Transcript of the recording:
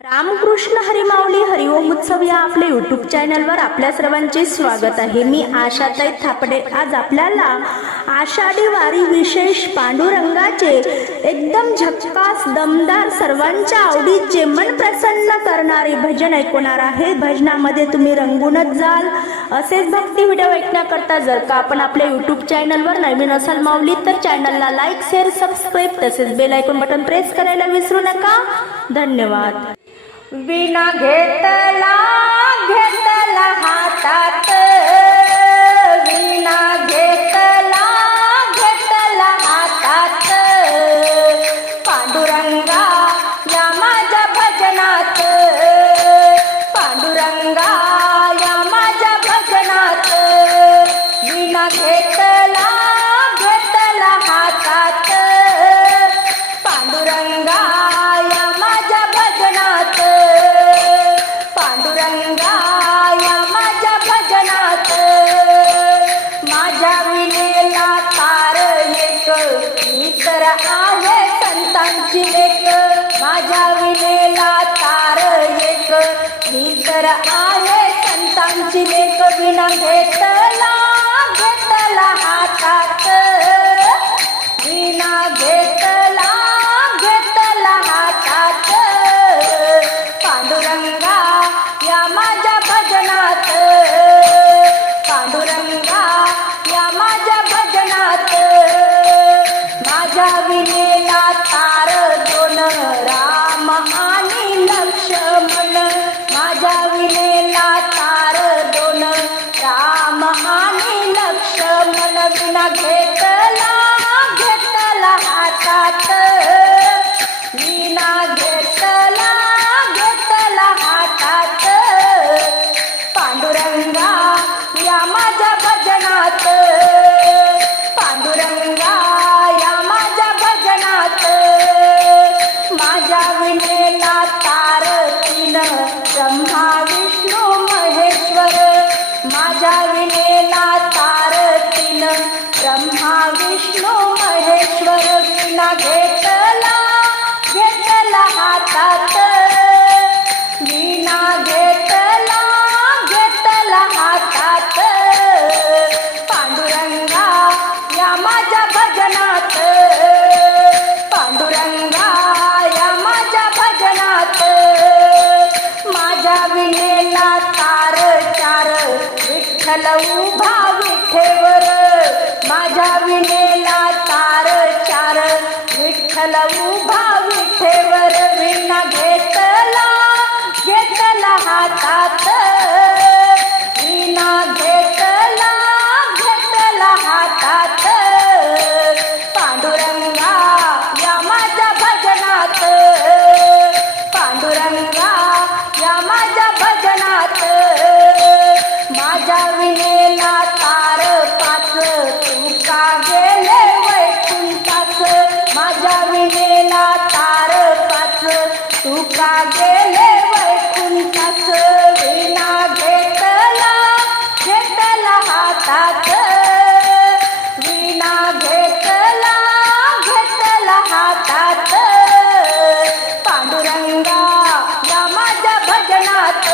रामकृष्ण हरिमाऊली हरिओम उत्सव या आपल्या युट्यूब चॅनलवर आपल्या सर्वांचे स्वागत आहे. मी आशाताई थापडे. आज आपल्याला आषाढी वारी विशेष पांडुरंगाचे एकदम झक्कास दमदार सर्वांच्या आवडीचे मन प्रसन्न करणारे भजन ऐकवणार आहे. भजनामध्ये तुम्ही रंगूनच जाल. असेच भक्ती व्हिडिओ ऐकण्याकरता जर का आपण आपल्या युट्यूब चॅनलवर नवीन असाल माऊली तर चॅनलला लाईक शेअर सबस्क्राईब तसेच बेल आयकॉन बटन प्रेस करायला विसरू नका. धन्यवाद. विना घेतला घेतला हातात. विना घेतला घेतला हातात. पांडुरंगा या माझ्या भजनात. पांडुरंगा या माझ्या भजनात. विना घेतला तर आहे संतांची लेक माझ्या विनेला तार एक मी तर आहे संतांची लेक विना घेतला ब्रह्मा विष्णू महेश्वर विना घेतला घेतला हातात. विना घेतला घेतला हातात. पांडुरंगा या माझ्या भजनात. पांडुरंगा या माझ्या भजनात. माझ्या विनेला तार चार विठ्ठल तुका गेले वैकुंठात विना घेतला घेतला हातात विना घेतला घेतला हातात पांडुरंगा या माझ्या भजनात